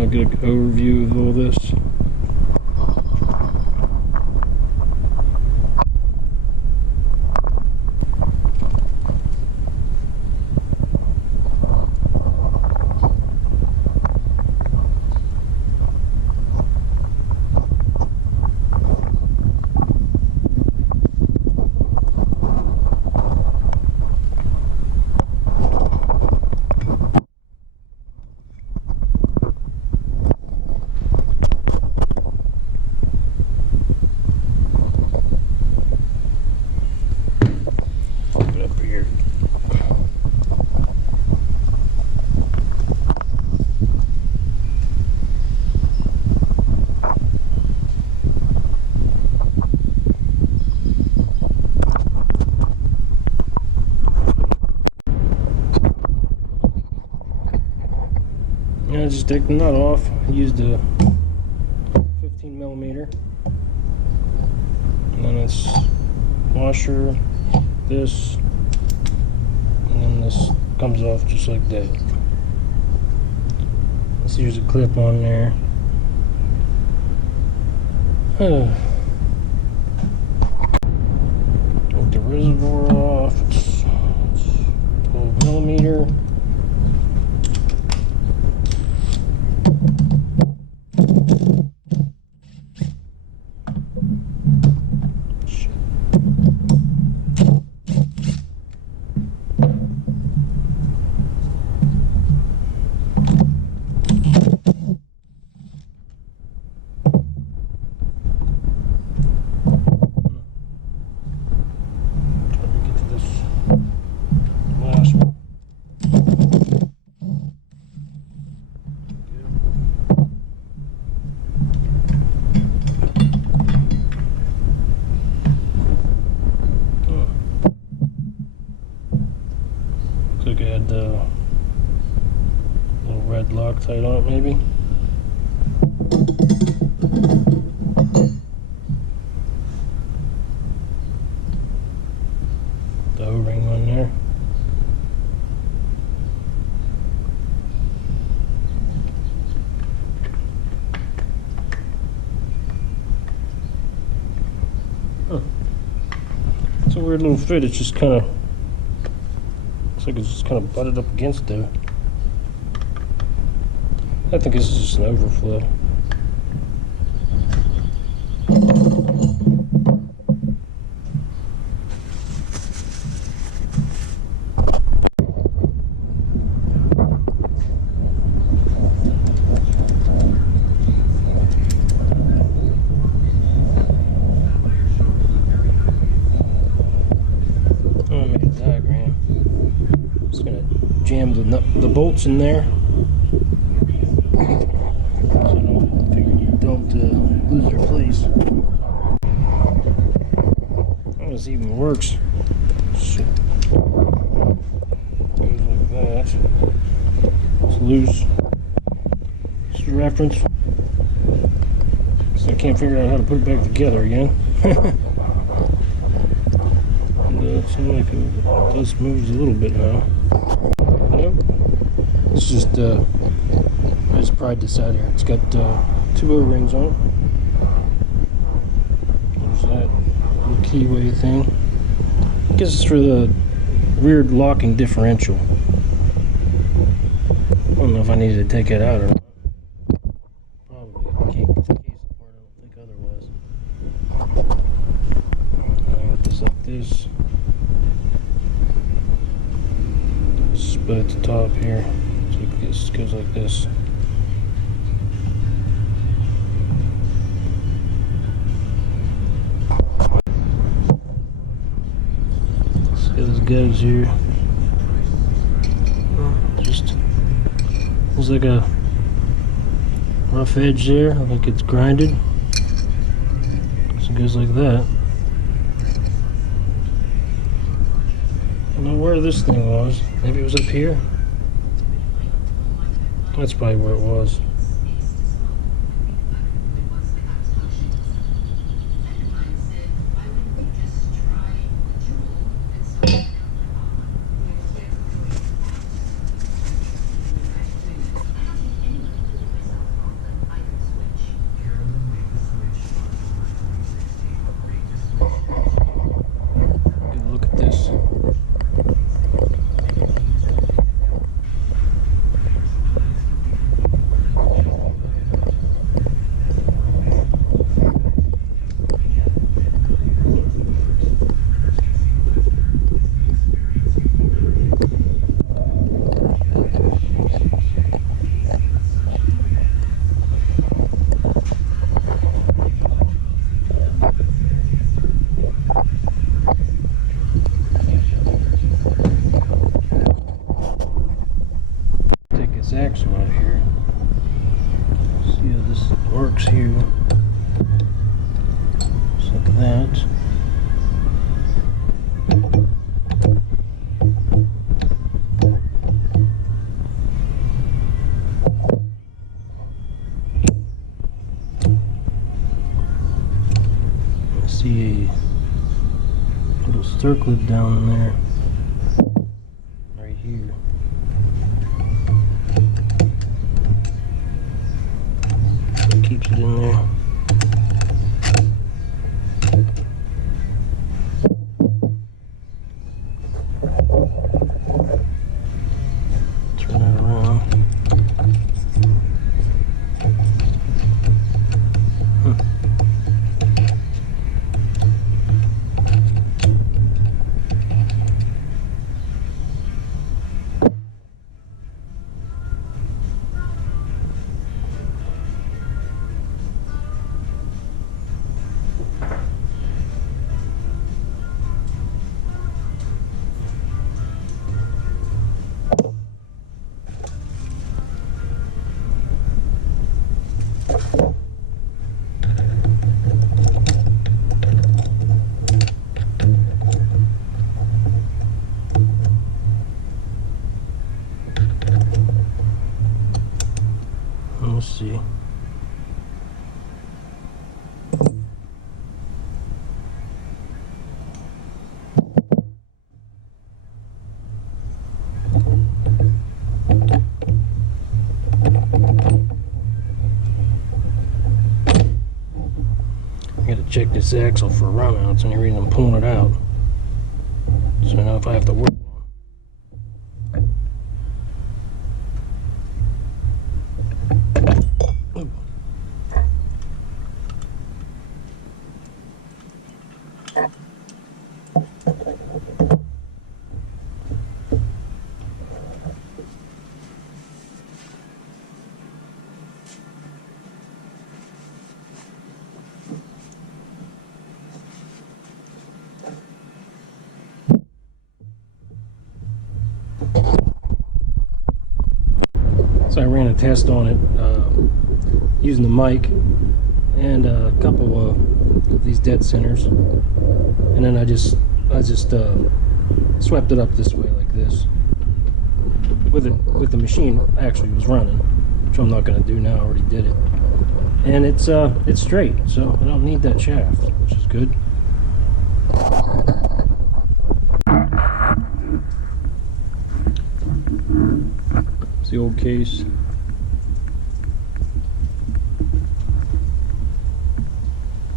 I'll get an overview of all this. Yeah, just take the nut off. I used a 15 millimeter, and then it's washer, this, and then this comes off just like that. Let's use a clip on there. With the reservoir off, it's 12 millimeter. Looks like I had the little red Loctite on it, maybe. The O-ring on there. Huh. It's a weird little fit. It's just kind of looks like it's just kind of butted up against there. I think this is just an overflow. Jam the bolts in there so don't lose their place. Oh, this even works. So, things like that. It's loose. Just a reference. So I can't figure out how to put it back together again. It seems like it does moves a little bit now. Nope. It's just I just pried this out here. It's got 2 O-rings on it. There's that little keyway thing. I guess it's for the rear locking differential. I don't know if I needed to take it out or not. Probably. I can't get the case apart. I don't think otherwise. I got this like this. But at the top here, so it goes like this. See how this goes here. Just there's like a rough edge there, like it's grinded. So it goes like that. I don't know where this thing was. Maybe it was up here. That's probably where it was. box here. Just like that. I see a little circlet down there. Right here. It keeps it in there. Turn it around. Let's see. I gotta check this axle for run outs. Any reason I'm pulling it out. So now if I have to work. So I ran a test on it using the mic and a couple of these dead centers, and then I just swept it up this way like this with the machine actually was running, which I'm not going to do now. I already did it, and it's straight, so I don't need that shaft, which is good. The old case.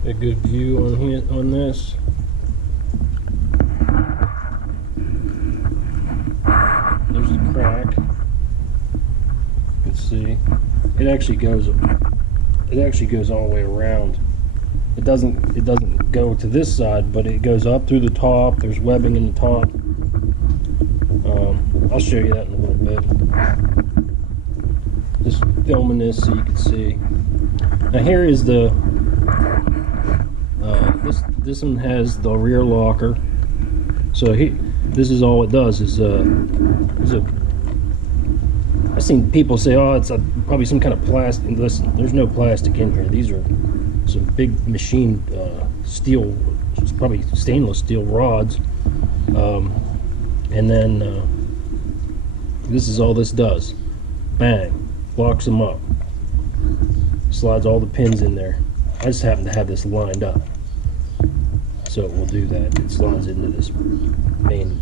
A good view on this. There's the crack. Let's see. It actually goes all the way around. It doesn't go to this side, but it goes up through the top. There's webbing in the top. I'll show you that in a little bit. Just filming this so you can see. Now here is the this one has the rear locker. So this is all it does is I've seen people say, oh, it's probably some kind of plastic. Listen, there's no plastic in here. These are some big machined steel, it's probably stainless steel rods, and then this is all this does. Bang, locks them up, slides all the pins in there. I just happen to have this lined up, so it will do that. It slides into this main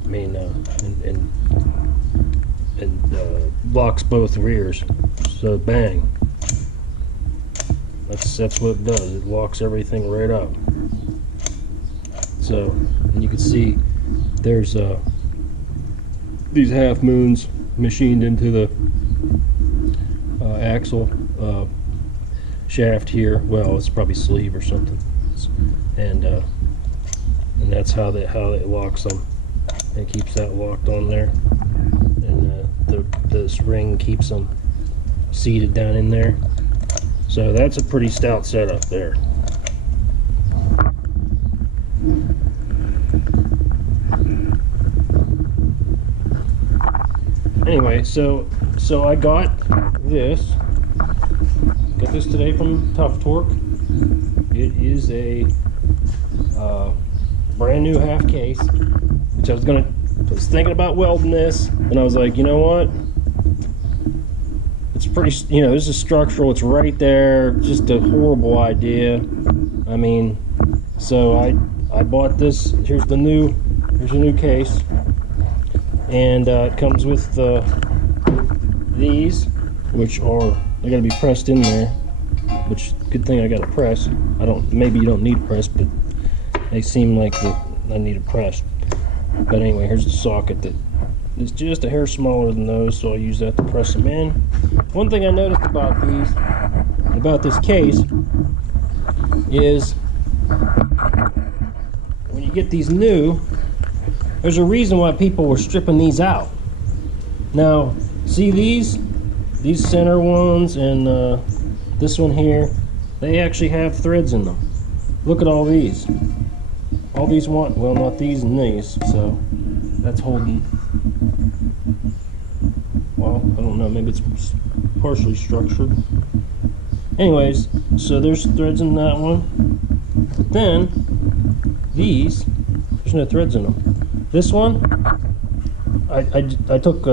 and locks both rears. So bang, that's what it does. It locks everything right up. So, and you can see there's these half moons machined into the axle shaft here. Well, it's probably sleeve or something, and that's how it locks them. It keeps that locked on there, and this ring keeps them seated down in there. So that's a pretty stout setup there. Anyway, so I got this Got this today from Tuff Torq. It is a brand new half case, which I was thinking about welding this, and I was like, you know what? It's pretty, you know, this is structural. It's right there. Just a horrible idea. I mean, so I bought this. Here's a new case, and it comes with these, which are, they're gonna be pressed in there. Which, good thing I got a press. Maybe you don't need a press, but they seem like I need a press. But anyway, here's the socket that is just a hair smaller than those, so I'll use that to press them in. One thing I noticed about this case, is when you get these new, there's a reason why people were stripping these out. Now, see these center ones and this one here, they actually have threads in them. Look at all these. All these well, not these and these, so that's holding. Well, I don't know, maybe it's partially structured. Anyways, so there's threads in that one. But then, there's no threads in them. This one, I took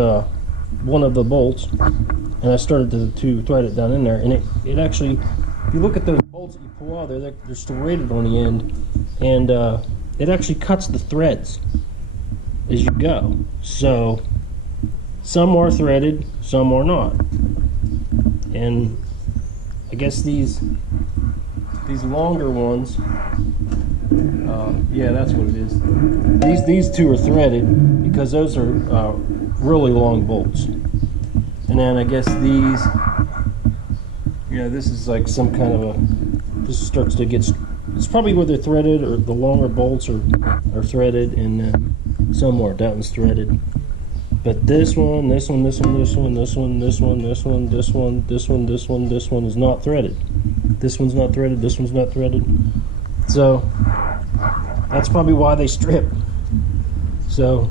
one of the bolts and I started to thread it down in there, and it actually, if you look at those bolts that you pull out, they're serrated on the end, and it actually cuts the threads as you go. So some are threaded, some are not. And I guess these longer ones, yeah, that's what it is. These two are threaded because those are really long bolts. And then I guess these, yeah, this is like some kind of this starts to get, it's probably where they're threaded, or the longer bolts are threaded, and then some aren't. That one's threaded. But this one is not threaded. This one's not threaded, this one's not threaded. So that's probably why they strip. So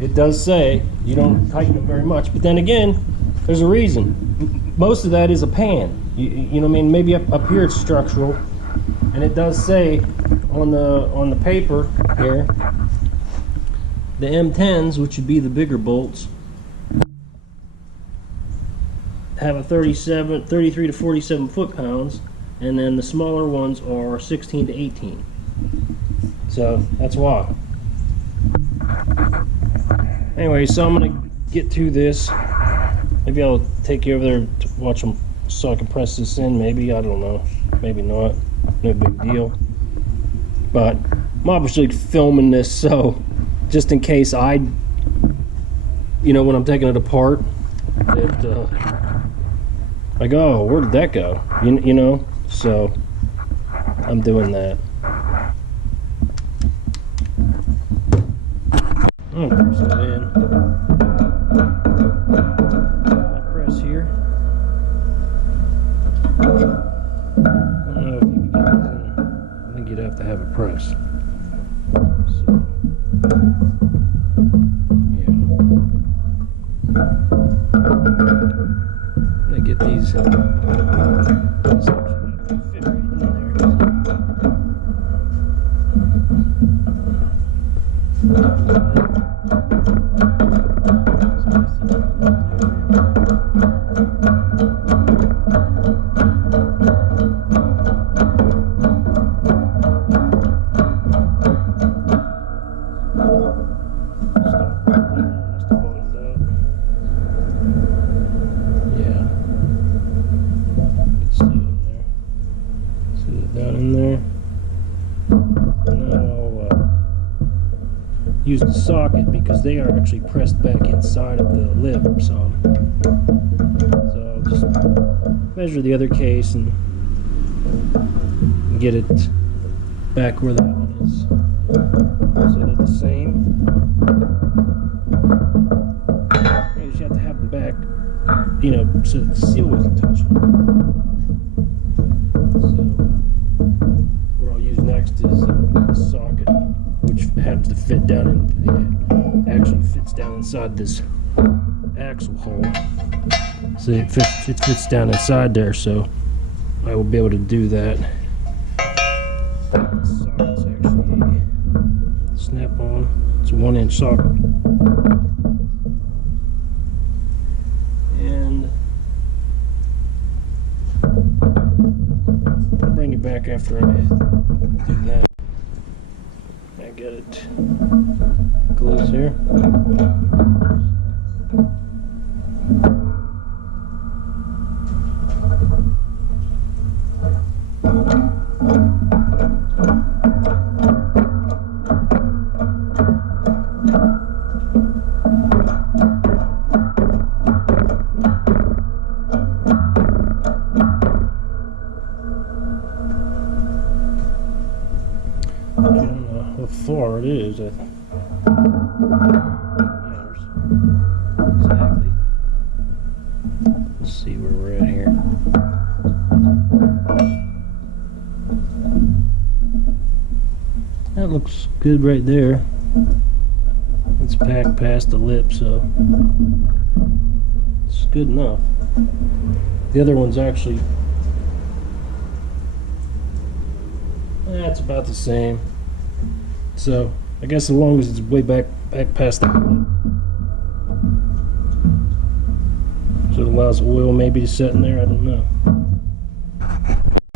it does say you don't tighten them very much, but then again, there's a reason. Most of that is a pan. You know what I mean? Maybe up here it's structural, and it does say on the paper here, the M10s, which would be the bigger bolts, have a 33 to 47 foot-pounds, and then the smaller ones are 16 to 18. So that's why. Anyway, so I'm gonna get to this. Maybe I'll take you over there to watch them so I can press this in. Maybe, I don't know. Maybe not. No big deal. But I'm obviously filming this, so just in case when I'm taking it apart, that I go, oh, where did that go? You know? So I'm doing that. I'm gonna press that in. I press here. I don't know if you can get this in. I think you'd have to have a press. So, yeah. I'm gonna get these. Fit right in there. Use the socket because they are actually pressed back inside of the lip some. So I'll just measure the other case and get it back where that one is. So they're the same. You just have to have the back, so the seal isn't touching. So what I'll use next is the socket, which happens to fit down into actually fits down inside this axle hole. See, it fits down inside there, so I will be able to do that. This socket's actually a snap-on. It's a 1-inch socket. And I'll bring it back after I do that. I got it close here. I don't know how far it is. Exactly. Let's see where we're at here. That looks good right there. It's packed past the lip, so it's good enough. The other one's actually, that's about the same. So I guess as long as it's way back past the lip, so it allows oil maybe to set in there. I don't know.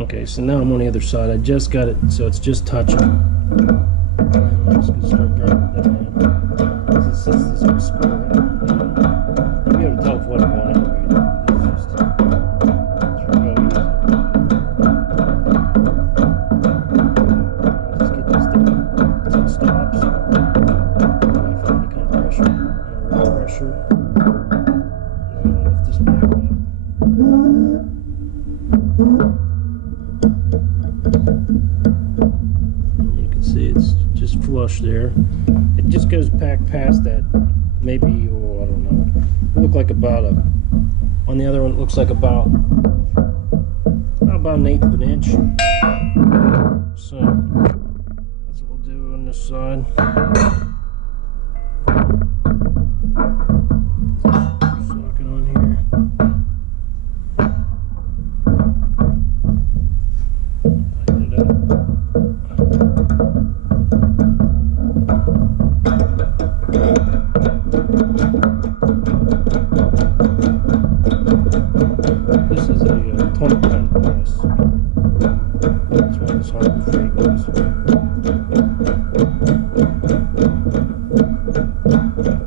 Okay, so now I'm on the other side. I just got it, so it's just touching. And I'm just gonna start driving that down. This is a square. You'll be able to tell what I want anyway. It's just real easy. I'll just get this down until it stops. And I feel any kind of pressure, roll pressure. And then I'll lift this back up. You can see it's just flush there. It just goes past that, maybe, oh, I don't know. It looked like about a, on the other one it looks like about an 1/8 of an inch. So that's what we'll do on this side. Socket on here. Tighten it up. This is a Torq pen press. That's one of those Harbor Freight ones.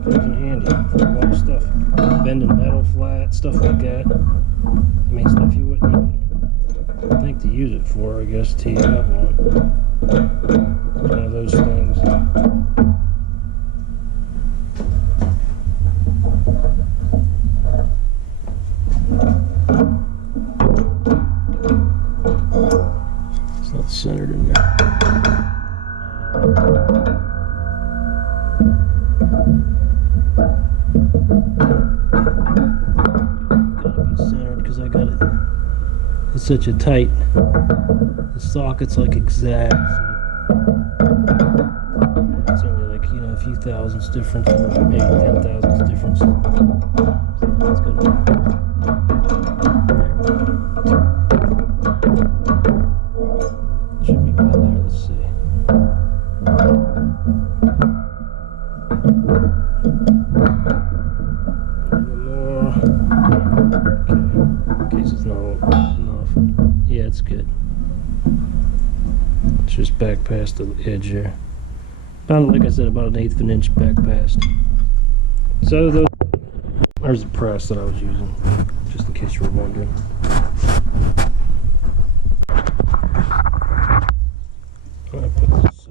Comes in handy for a lot of stuff. Bending metal flat, stuff like that. I mean, stuff you wouldn't even think to use it for, I guess, till you have one. One of those things. It's not centered in there. Gotta be centered because I got it. It's such a tight. The socket's like exact. So it's only like, you know, a few thousandths difference, maybe 10 thousandths difference. So that's good enough. Should be good there. Let's see. A little more. Okay. In case it's not enough. Yeah, it's good. It's just back past the edge there. About, like I said, about 1/8 of an inch back past. So there's the press that I was using, just in case you were wondering. I put this,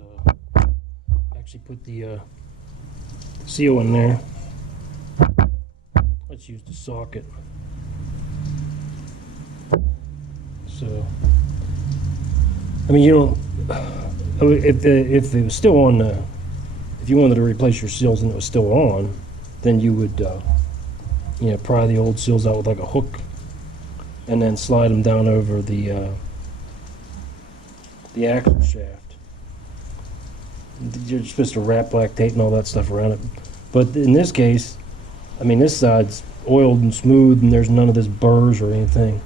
actually put the seal in there. Let's use the socket. So, I mean, you don't. If it was still on, if you wanted to replace your seals and it was still on, then you would, you know, pry the old seals out with like a hook, and then slide them down over the axle shaft. You're supposed to wrap black tape and all that stuff around it, but in this case, I mean, this side's oiled and smooth, and there's none of this burrs or anything.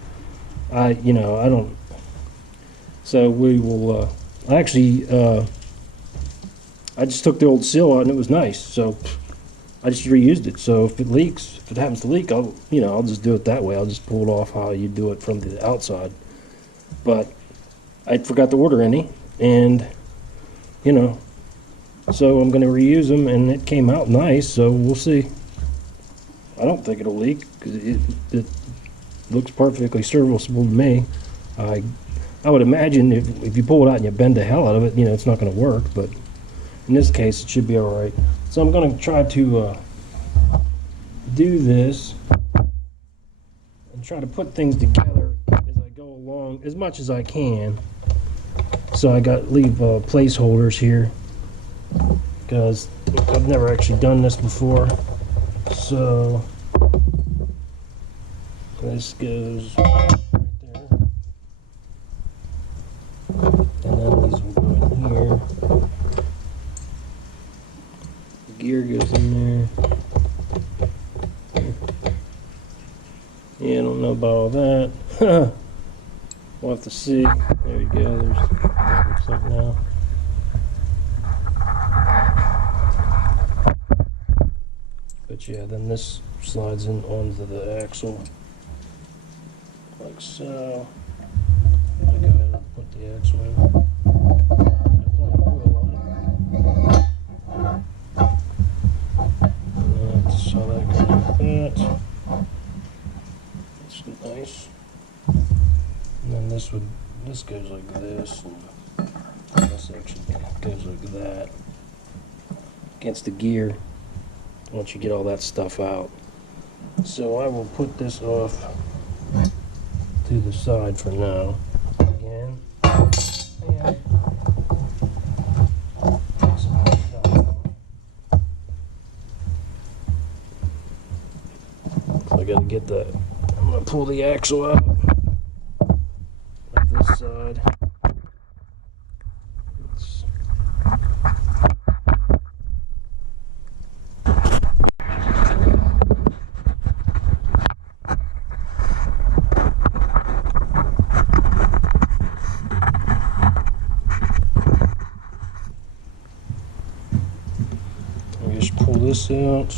I don't. So we will. Actually, I just took the old seal out, and it was nice. So I just reused it. So if it leaks, if it happens to leak, I'll just do it that way. I'll just pull it off how you do it from the outside. But I forgot to order any, and so I'm going to reuse them, and it came out nice. So we'll see. I don't think it'll leak because it looks perfectly serviceable to me. I would imagine if you pull it out and you bend the hell out of it, it's not going to work. But in this case, it should be all right. So I'm going to try to do this and try to put things together as I go along as much as I can. So I leave placeholders here because I've never actually done this before. So this goes right there, and then these will go in here. The gear goes in there. Yeah, I don't know about all that. We'll have to see. There you go. There's what it looks like now. But yeah, then this slides in onto the axle, like so. I'll go ahead and put the axle in. That's how that goes like that. That's nice. And then this goes like this, and this actually goes like that against the gear once you get all that stuff out. So I will put this off to the side for now. Again. And so I gotta get that. I'm gonna pull the axle out of this side. Just pull this out.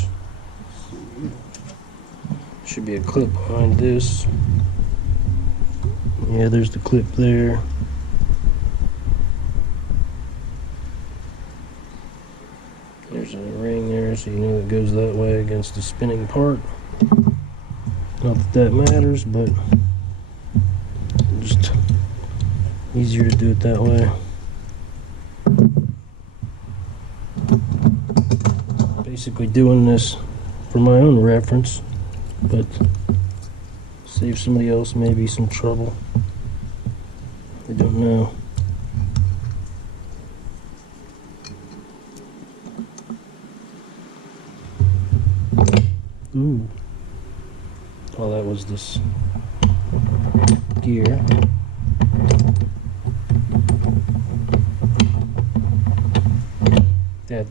Should be a clip behind this. Yeah, there's the clip there. There's a ring there, so you know it goes that way against the spinning part. Not that that matters, but just easier to do it that way. Basically doing this for my own reference, but save somebody else maybe some trouble. I don't know. Ooh. Oh, that was this gear. That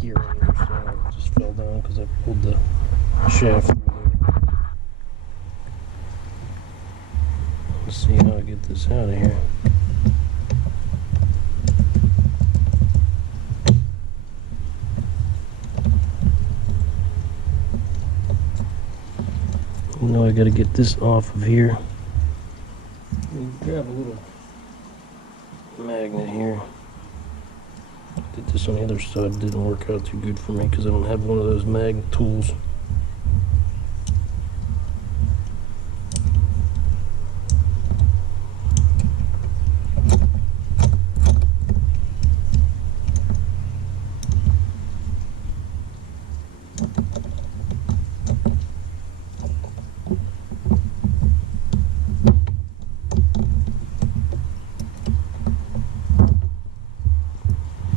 gear on the other side just fell down because I pulled the shaft through there. Let's see how I get this out of here. Now I gotta get this off of here. Grab a little magnet here. Did this on the other side, it didn't work out too good for me because I don't have one of those mag tools.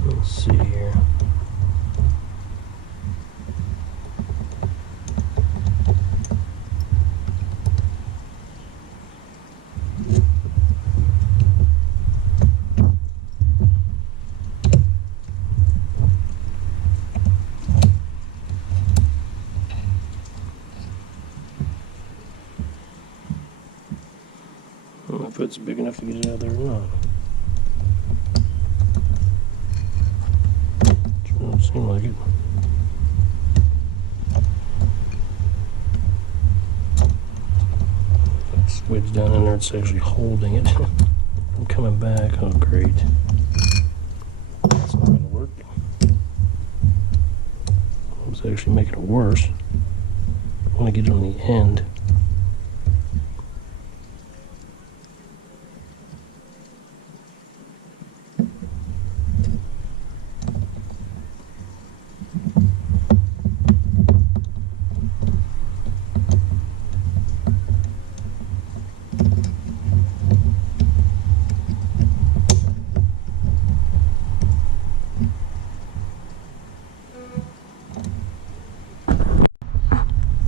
Let's see here. if it's big enough to get it out of there or not. It doesn't seem like it. That squid's down in there, it's actually holding it from coming back. Oh, great. That's not going to work. It's actually making it worse. I want to get it on the end.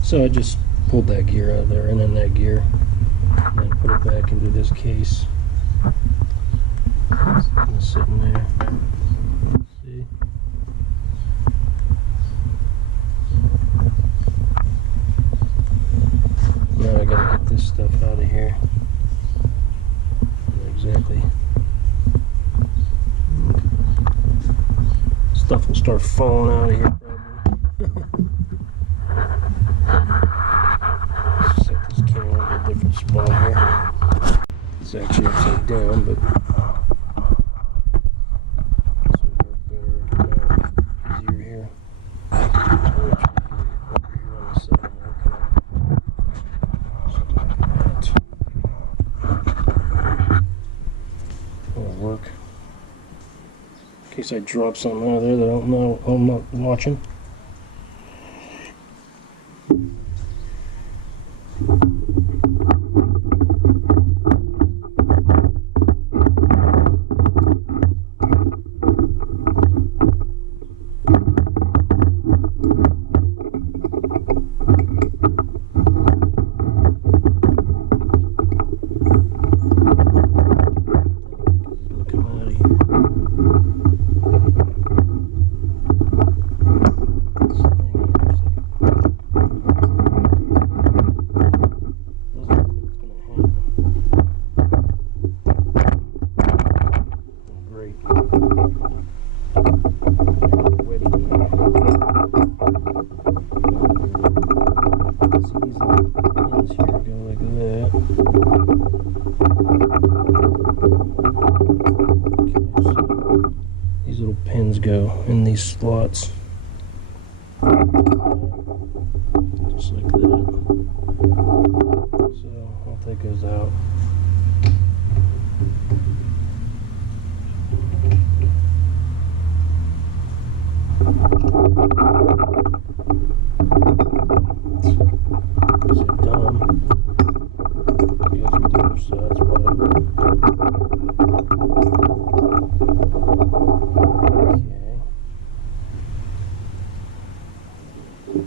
So I just pulled that gear out of there, and then that gear, and then put it back into this case. It's sitting there. See? Now I gotta get this stuff out of here. Exactly. Stuff will start falling out of here probably. Set this camera in a different spot here. It's actually upside down, but this will work better, easier here. Over here on the side I'm working on. Something like that. That'll work. In case I drop something out of there that I don't know I'm not watching. Go in these slots just like that. So I'll take those out. Is it done? Go through the other sides, whatever.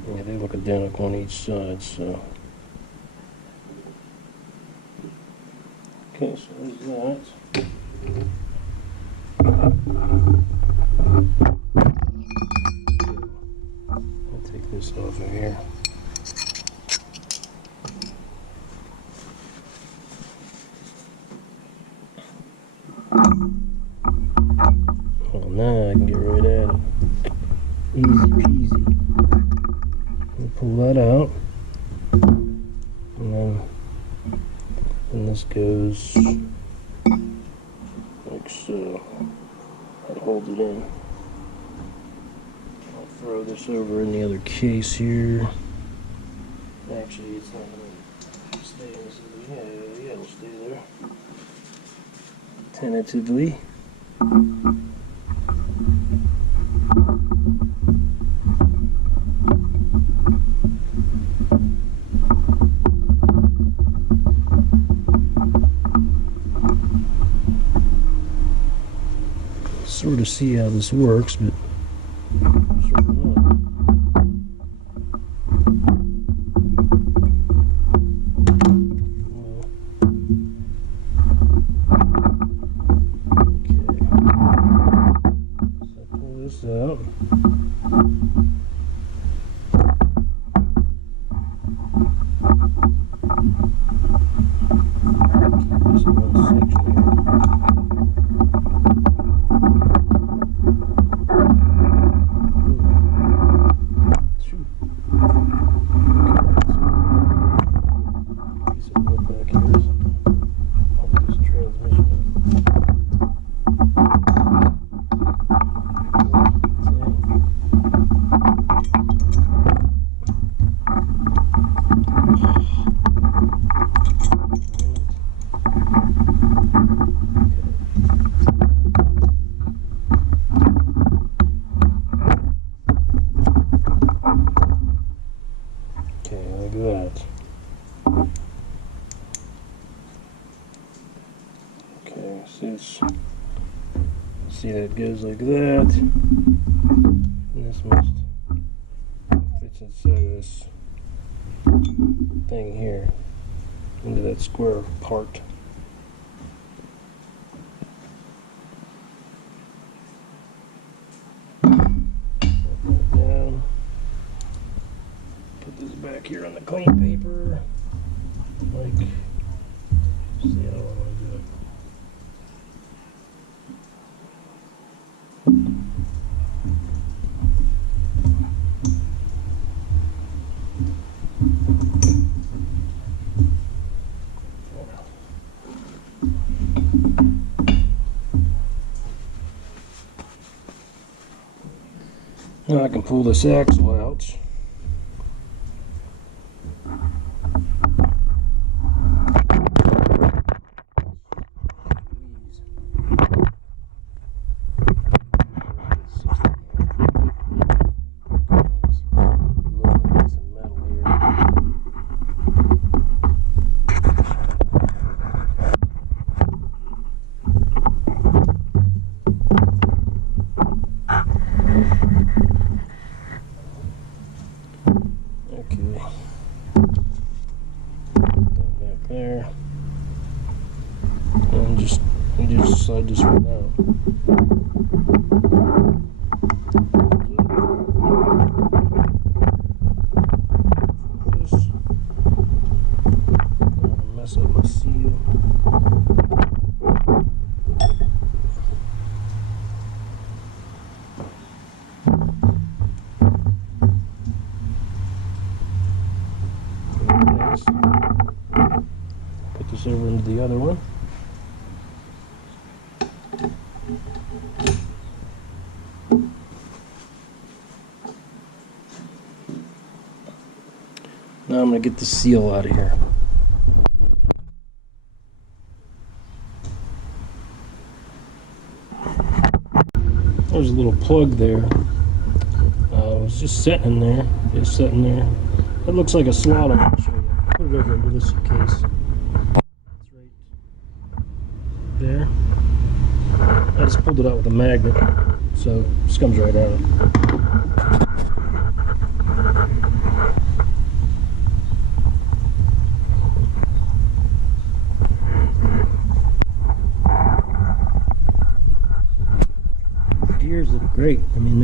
Yeah, they look identical on each side, so. Okay, so there's that. I'll take this off of here. Well, now I can get right at it. Easy peasy. We'll pull that out, and then this goes like so. That holds it in. I'll throw this over in the other case here. Actually, it's not going to stay in this. Yeah, it'll stay there. Tentatively. Sort of see how this works, but sort of not. Okay. So I pull this out. Keep this one. See that it goes like that, and this must fits inside of this thing here into that square part. Down. Put this back here on the clean paper. Like, see how I want to do it. Now I can pull this axle out. There, and just slide this one out. Mess up my seal. Put this over into the other one. Now I'm going to get the seal out of here. There's a little plug there. It was just sitting there. It's sitting there. It looks like a slot. I'm going to show you. Put it over into this case. It's right there. I just pulled it out with a magnet, so it just comes right out. The gears look great. I mean,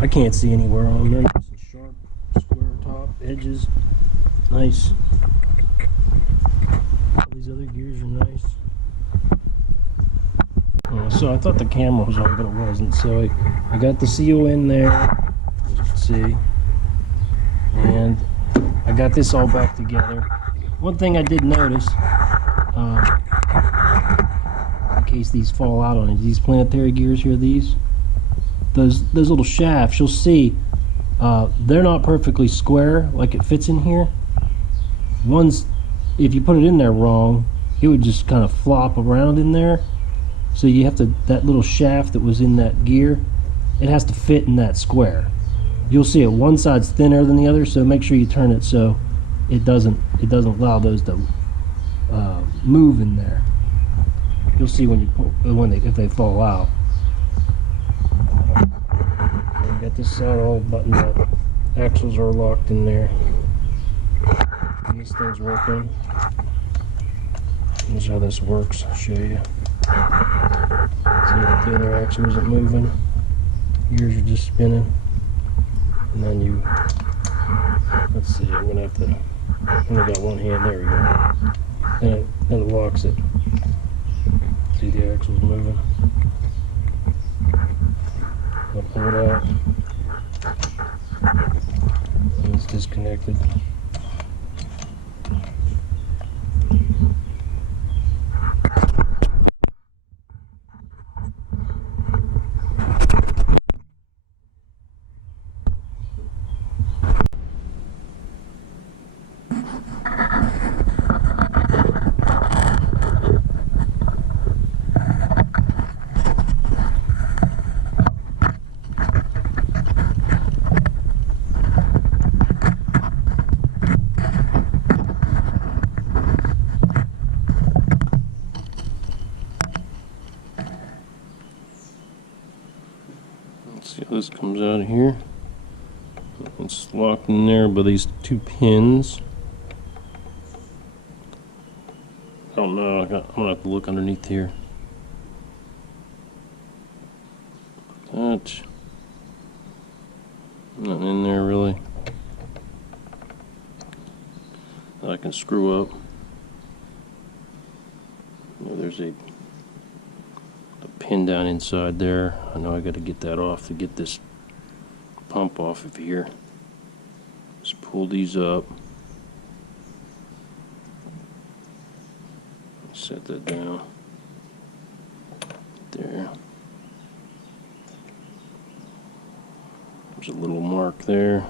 I can't see anywhere on them. Nice and sharp, square top, edges, nice. All these other gears are nice. So I thought the camera was on, but it wasn't. So I got the seal in there, as you can see, and I got this all back together. One thing I did notice, in case these fall out on it, these planetary gears here, those little shafts, you'll see they're not perfectly square like it fits in here. One's, if you put it in there wrong, it would just kind of flop around in there. So you have to, that little shaft that was in that gear, it has to fit in that square. You'll see it, one side's thinner than the other, so make sure you turn it so it doesn't allow those to move in there. You'll see when you pull, if they fall out. Got this side all buttoned up. Axles are locked in there. These things working. This is how this works. I'll show you. See if the other axle isn't moving. Gears are just spinning. And then you, let's see, I'm gonna have to, I only got one hand, there we go. Then it locks it. See the axle's moving. I'll pull it out. And it's disconnected. this comes out of here. It's locked in there by these two pins. I don't know, I'm gonna have to look underneath here. That, nothing in there really that I can screw up. Oh, there's a pin down inside there. I know I got to get that off to get this pump off of here. Just pull these up. Set that down there. There's a little mark there.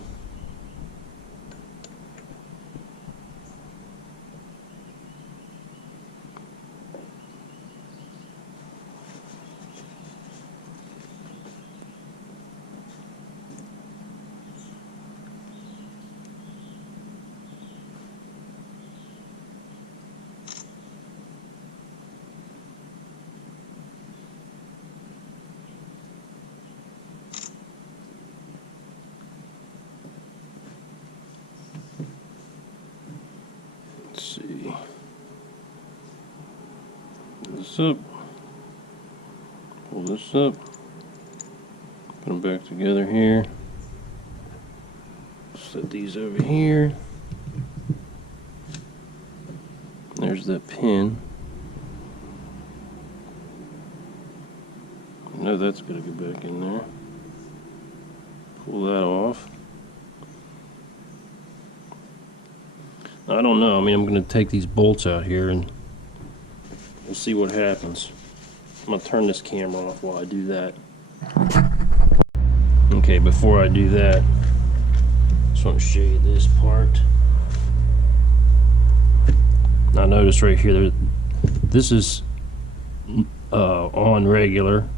See, this up, pull this up, put them back together here, set these over here. There's that pin. I know that's gonna go back in there. Pull that off. I don't know. I mean, I'm going to take these bolts out here and we'll see what happens. I'm going to turn this camera off while I do that. Okay, before I do that, I just want to show you this part. Now notice right here, this is on regular,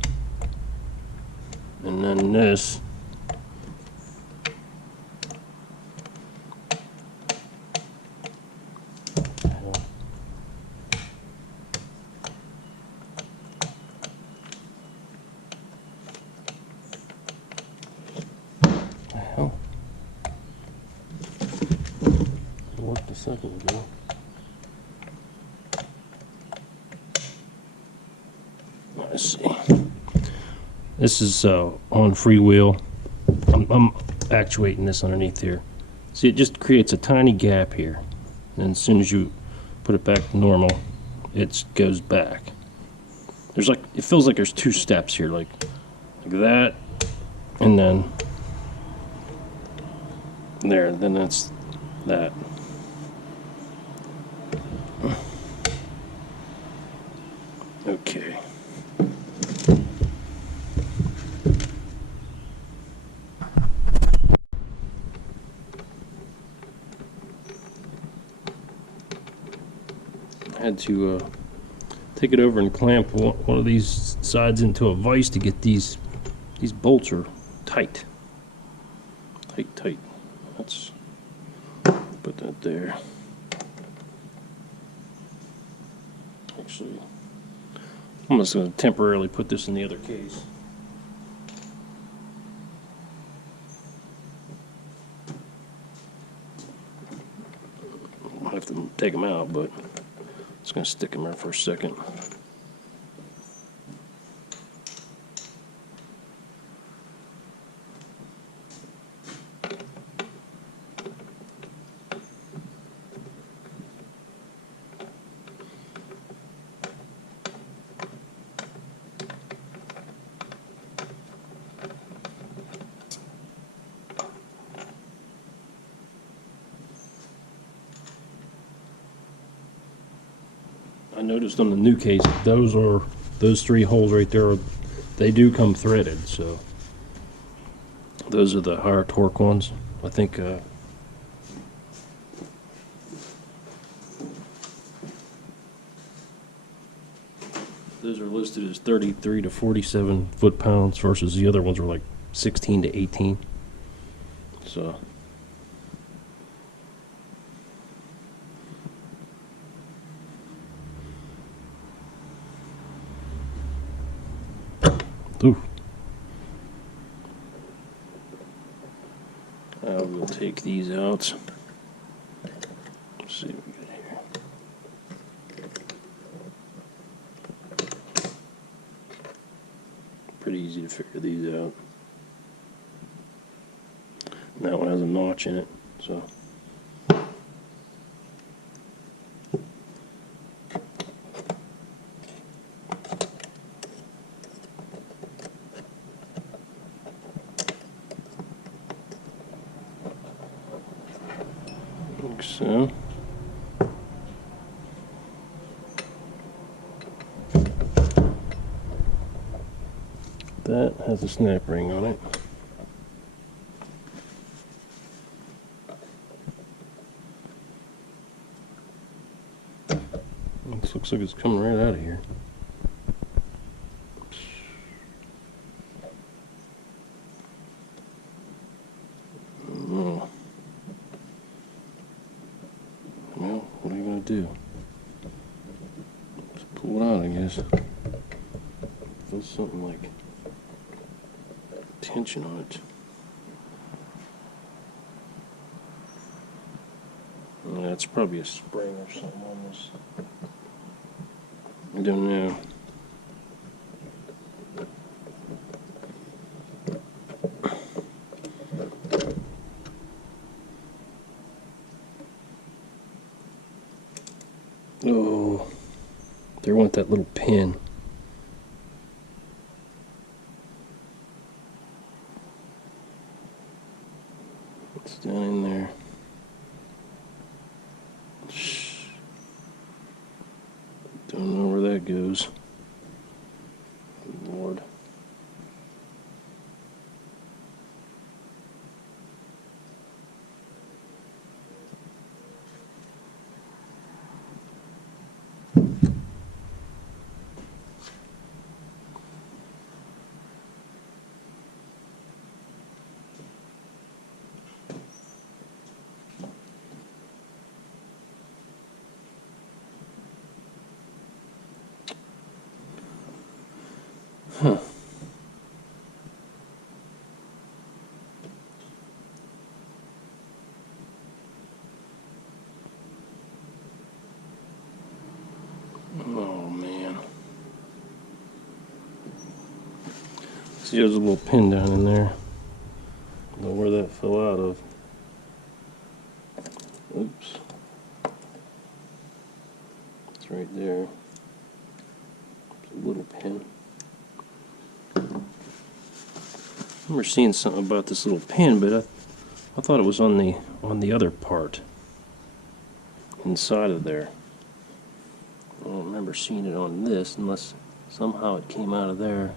and then this worked a second ago. Let's see. This is on freewheel. I'm actuating this underneath here. See, it just creates a tiny gap here, and as soon as you put it back to normal, it goes back. There's like, it feels like there's two steps here, like that, and then there. Then that's that. Okay. I had to take it over and clamp one of these sides into a vise to get these bolts are tight. Tight. Let's put that there. Actually, I'm just going to temporarily put this in the other case. I'll have to take them out, but just going to stick them there for a second. I noticed on the new case, those three holes right there, they do come threaded, so those are the higher torque ones. I think those are listed as 33 to 47 foot-pounds versus the other ones were like 16 to 18. So ooh. take these out. Let's see what we got here. Pretty easy to figure these out. And that one has a notch in it, so. Like so. That has a snap ring on it. This looks like it's coming right out of here. Oh. Well, what are you going to do? Just pull it out, I guess. Feels something like tension on it. That's probably a spring or something on this. I don't know. Oh, there went that little pin. It's down in there. Don't know where that goes. Lord. Huh. Oh man. See, there's a little pin down in there. I don't know where that fell out of. Oops. It's right there. It's a little pin. I remember seeing something about this little pin, but I thought it was on the other part inside of there. I don't remember seeing it on this unless somehow it came out of there.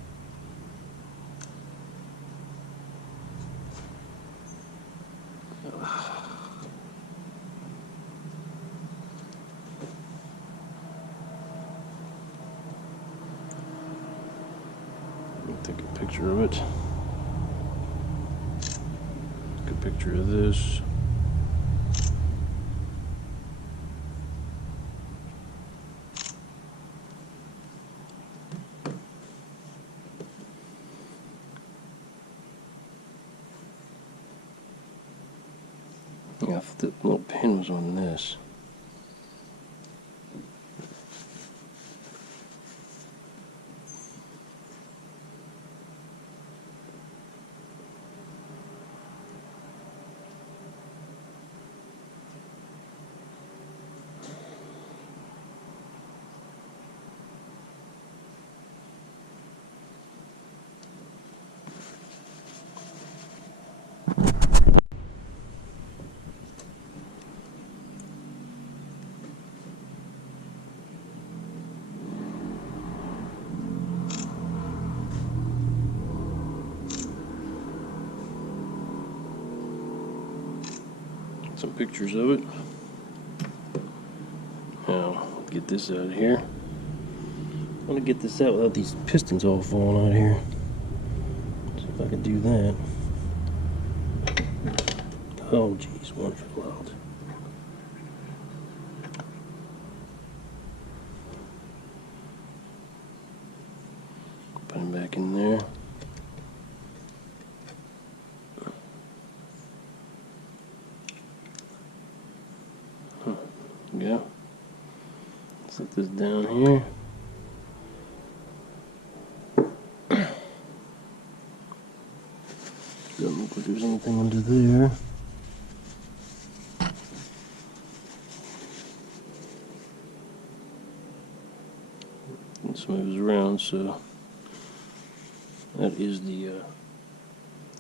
Take a picture of it. Take a picture of this. Yeah, I thought that little pin was on this. Some pictures of it. Now, get this out of here. I want to get this out without these pistons all falling out here. See if I can do that. Oh, geez, wonderful out. Put him back in there. Set this down here. Doesn't look like there's anything under there. This moves around, so that is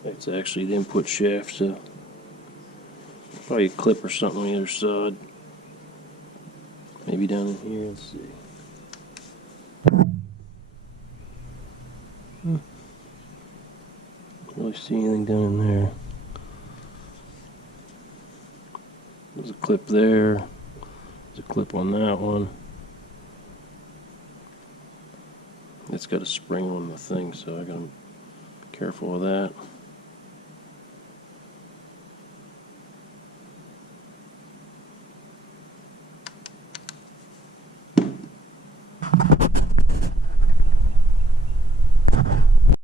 that's actually the input shaft, so probably a clip or something on the other side. Maybe down in here, let's see. Can't really see anything down in there. There's a clip there. There's a clip on that one. It's got a spring on the thing, so I gotta be careful of that.